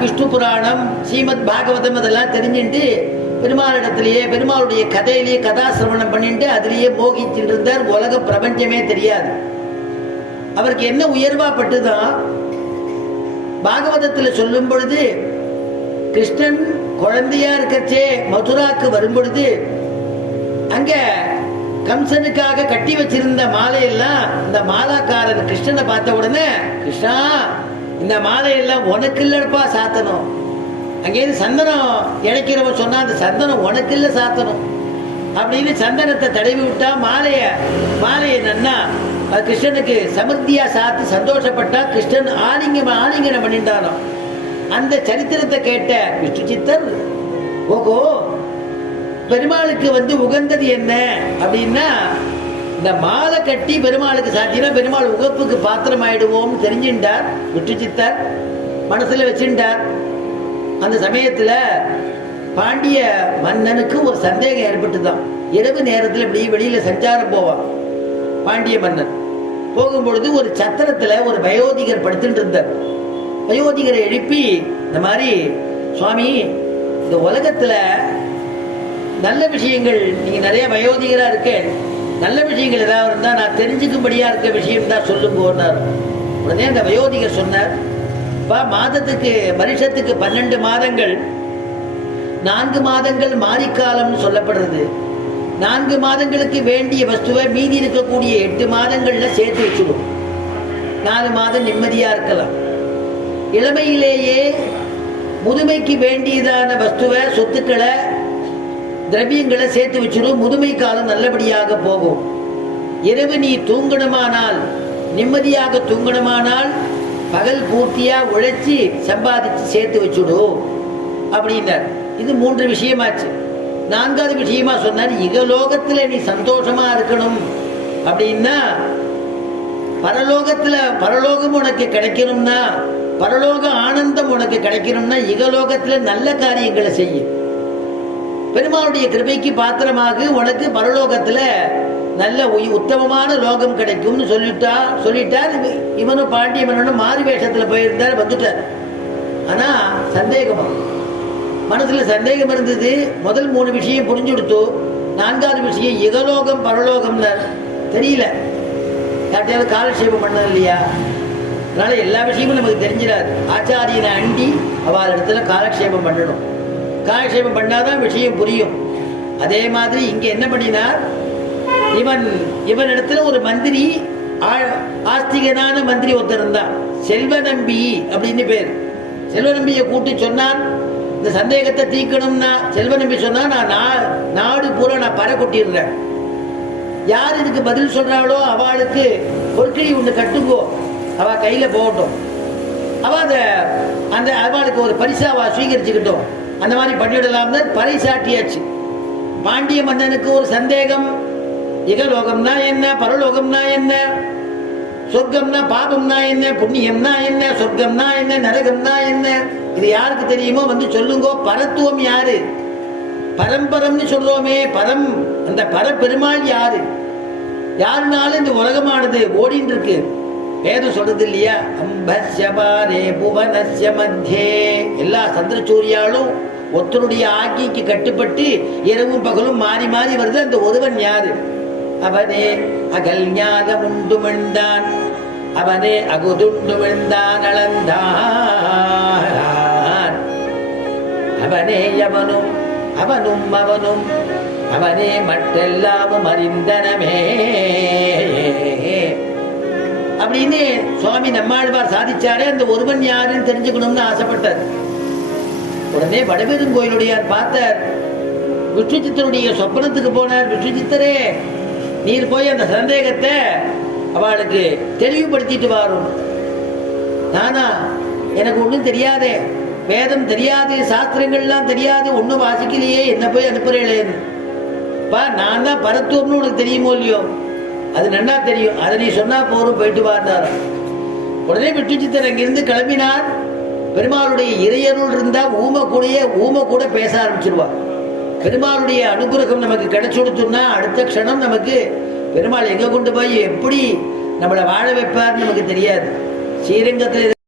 விஷ்ணு புராணம் ஸ்ரீமத் பாகவதம் அதெல்லாம் தெரிஞ்சுட்டு பெருமாளிடத்திலேயே பெருமாளுடைய கதையிலேயே கதாசிரவணம் பண்ணிட்டு அதிலேயே மோகிச்சுட்டு இருந்தார் உலக பிரபஞ்சமே தெரியாது. அவருக்கு என்ன உயர்வா பட்டுதான் பாகவதத்தில் சொல்லும் பொழுது கிருஷ்ணன் குழந்தையா இருக்கச்சே மதுராக்கு வரும் பொழுது அங்க கம்சனுக்காக கட்டி வச்சிருந்த மாலையெல்லாம் இந்த மாலாக்காரன் கிருஷ்ணனை பார்த்த உடனே கிருஷ்ணா இந்த மாலையெல்லாம் உனக்கு இல்லப்பா சாத்தணும். அங்கேயிருந்து சந்தனம் இழைக்கிறவன் சொன்னா அந்த சந்தனம் உனக்கு இல்லை சாத்தணும். அப்படின்னு சந்தனத்தை தடவி விட்டா மாலைய மாலையை நன்னா அது கிருஷ்ணனுக்கு சமர்த்தியா சாத்து சந்தோஷப்பட்டா கிருஷ்ணன் ஆலிங்க ஆலிங்கனம் பண்ணிட்டானோ அந்த சரித்திரத்தை கேட்ட விஷ்ணு சித்தர் ஓகோ பெருமாளுக்கு வந்து உகந்தது என்ன? அப்படின்னா இந்த மாலை கட்டி பெருமாளுக்கு சாத்தினா பெருமாள் உகப்புக்கு பாத்திரம் ஆயிடுவோம்னு தெரிஞ்சுட்டார் விட்டு சித்தார் மனசுல வச்சுட்டார் அந்த சமயத்துல பாண்டிய மன்னனுக்கு ஒரு சந்தேகம் ஏற்பட்டுதான். இரவு நேரத்துல இப்படி வெளியில சஞ்சாரம் போவான் பாண்டிய மன்னன். போகும்பொழுது ஒரு சத்திரத்துல ஒரு வயோதிகர் படுத்துட்டு இருந்தார் வயோதிகரை எழுப்பி இந்த மாதிரி சுவாமி இந்த உலகத்துல நல்ல விஷயங்கள் நீங்க நிறைய வயோதிகரா இருக்கேன். நல்ல விஷயங்கள் ஏதாவது இருந்தால் நான் தெரிஞ்சுக்கும்படியாக இருக்க விஷயம் தான் சொல்லுங்கன்னார் உடனே அந்த வயோதிகர் சொன்னார் இப்போ மாதத்துக்கு வருஷத்துக்கு பன்னெண்டு மாதங்கள் நான்கு மாதங்கள் மாரிக்காலம்னு சொல்லப்படுறது. நான்கு மாதங்களுக்கு வேண்டிய வஸ்துவை மீதி இருக்கக்கூடிய எட்டு மாதங்களில் சேர்த்து வச்சுடும் நாலு மாதம் நிம்மதியாக இருக்கலாம். இளமையிலேயே முதுமைக்கு வேண்டியதான வஸ்துவை சொத்துக்களை திரவியங்களை சேர்த்து வச்சிடும் முதுமை காலம் நல்லபடியாக போகும். இரவு நீ தூங்கணுமானால் நிம்மதியாக தூங்கணுமானால் பகல் பூர்த்தியா உழைச்சி சம்பாதிச்சு சேர்த்து வச்சுடு அப்படின்னார். இது மூன்று விஷயமாச்சு. நான்காவது விஷயமா சொன்னார் இகலோகத்துல நீ சந்தோஷமா இருக்கணும். அப்படின்னா பரலோகத்துல பரலோகம் உனக்கு கிடைக்கணும்னா பரலோக ஆனந்தம் உனக்கு கிடைக்கணும்னா இகலோகத்துல நல்ல காரியங்களை செய்யும் பெருமாளுடைய கிருபைக்கு பாத்திரமாக உனக்கு பரலோகத்துல நல்ல உய்- உத்தமமான லோகம் கிடைக்கும்னு சொல்லிட்டா சொல்லிட்டார். இவனும் பாண்டிய மன்னனும் மாறு வேஷத்துல போயிருந்தார் வந்துட்டார். ஆனா சந்தேகமா? மனசுல சந்தேகம் இருந்தது. முதல் மூணு விஷயம் புரிஞ்சு கொடுத்து நான்காவது விஷயம் இகலோகம் பரலோகம்னு தெரியல. யார்ட்டையாவது காலட்சேபம் பண்ணது இல்லையா? அதனால எல்லா விஷயமும் நமக்கு தெரிஞ்சிடாது. ஆச்சாரியனை அண்டி அவள் இடத்துல காலக்ஷேபம் பண்ணணும். காலக்ஷேபம் பண்ணாதான் விஷயம் புரியும். அதே மாதிரி இங்க என்ன பண்ணினார்? இவன் இவன் இடத்துல ஒரு மந்திரி ஆஸ்திகனான மந்திரி ஒருத்தர் இருந்தான். செல்வ நம்பி அப்படின்னு பேர். செல்வ நம்பியை கூட்டி சொன்னான் இந்த சந்தேகத்தை தீர்க்கணும்னா செல்வ நம்பி சொன்னா நான் நா- நாடு பூரா நான் பற கொட்டிடுறேன் யார் இதுக்கு பதில் சொல்றாளோ அவளுக்கு பொற்கிழி ஒன்று கட்டுங்கோ. அவ கையில போகட்டும். அவ அந்த அந்த அவளுக்கு ஒரு பரிசா அவ சுவீகரிச்சுக்கிட்டோம் அந்த மாதிரி பண்ணிவிடலாம்னு பறைசாட்டியாச்சு பாண்டிய மன்னனுக்கு ஒரு சந்தேகம். இகலோகம்னா என்ன பரலோகம்னா என்ன சொர்க்கம்னா பாபம்னா என்ன புண்ணியம்னா என்ன சொர்க்கம்னா என்ன நரகம்னா என்ன இது யாருக்கு தெரியுமோ வந்து சொல்லுங்கோ பரத்துவம் யாரு? பரம்பரம்னு சொல்றோமே பரம் அந்த பரப்பெருமாள் யாரு? யாருனாலும் இந்த உலகமானது ஓடின்னு இருக்கு வேதம் சொல்றது இல்லையா? அம்பஸ்யபாரே புவனஸ்ய மத்தியே. எல்லா சந்திரசூரியாலும் ஒத்தனுடைய ஆக்கிக்கு கட்டுப்பட்டு இரவும் பகலும் மாறி மாறி வருது. அந்த ஒருவன் யாரு? அவனே அகல் ஞானம் உண்டு மிழ்ந்தான் அவனே அகுதுண்டு மிழ்ந்தான் அளந்தான். அவனே அவனும் அவனும் அவனும் அவனே மற்றெல்லாமும் அறிந்தனமே. அப்படின்னு சுவாமி நம்மாழ்வார் சாதிச்சாரே அந்த ஒருவன் யாருன்னு தெரிஞ்சுக்கணும்னு ஆசைப்பட்டார். உடனே வடபெருங்கோயிலுடையார் பார்த்தார். விஷ்ணு சித்தருடைய சொப்பனத்துக்கு போனார். விஷ்ணு சித்தரே நீர் போய் அந்த சந்தேகத்தை அவளுக்கு தெளிவுபடுத்திட்டு வரும். நானா எனக்கு ஒன்றும் தெரியாதே. வேதம் தெரியாது சாஸ்திரங்கள்லாம் தெரியாது ஒன்றும் வாசிக்கலையே என்ன போய் அனுப்புறேன் பா நான் தான் பரத்துவம்னு உனக்கு தெரியுமோ இல்லையோ? அது நல்லா தெரியும். அதை நீ சொன்னா போரும் போயிட்டு வார்ந்தார் உடனே விட்டுச்சித்தர் அங்கிருந்து கிளம்பினார் பெருமாளுடைய இறையருள் இருந்தா ஊமை கூடயே ஊமை கூட பேச ஆரம்பிச்சிருவா. பெருமாளுடைய அனுகிரகம் நமக்கு கிடைச்சுடுத்துன்னா அடுத்த க்ஷணம் நமக்கு பெருமாள் எங்க கொண்டு போய் எப்படி நம்மளை வாழ வைப்பார்னு நமக்கு தெரியாது. ஸ்ரீரங்கத்தில்